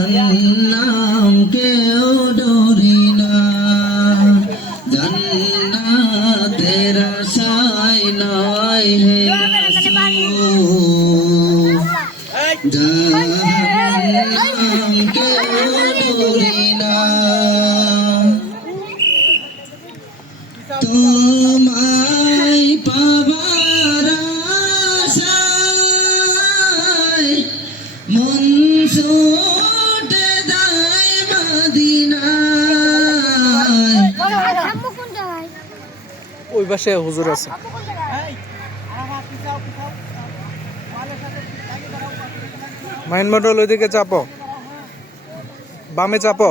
জাহান্নাম কেউ ডরি না জান্নাতের আশায় নয় হে। জাহান্নাম কেউ ডরি ছুটে ওই পাশে হুজুর আছে। মাইন মডেল ওইদিকে চাপো। বামে চাপো।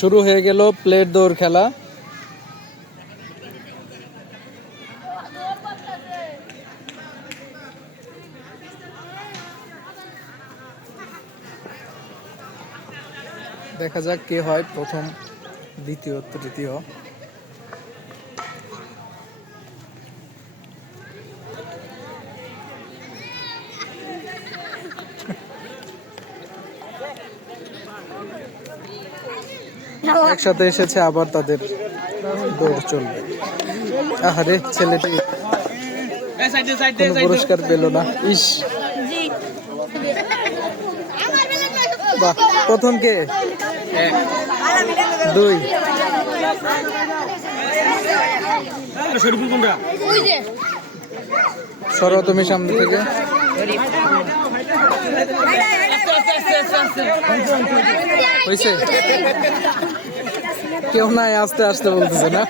শুরু হয়ে গেল প্লেট দৌড় খেলা। দেখা যাক কে হয় প্রথম দ্বিতীয় তৃতীয়। একসাথে এসেছে আবার তাদের দৌড় চলবে। আহারে ছেলেটি কোনো পুরস্কার পেল না। ইস। বাহ প্রথম কে? দুই। সরো তুমি সামনে থেকে। হয়েছে কেউ নাই আস্তে আস্তে বলতেছে না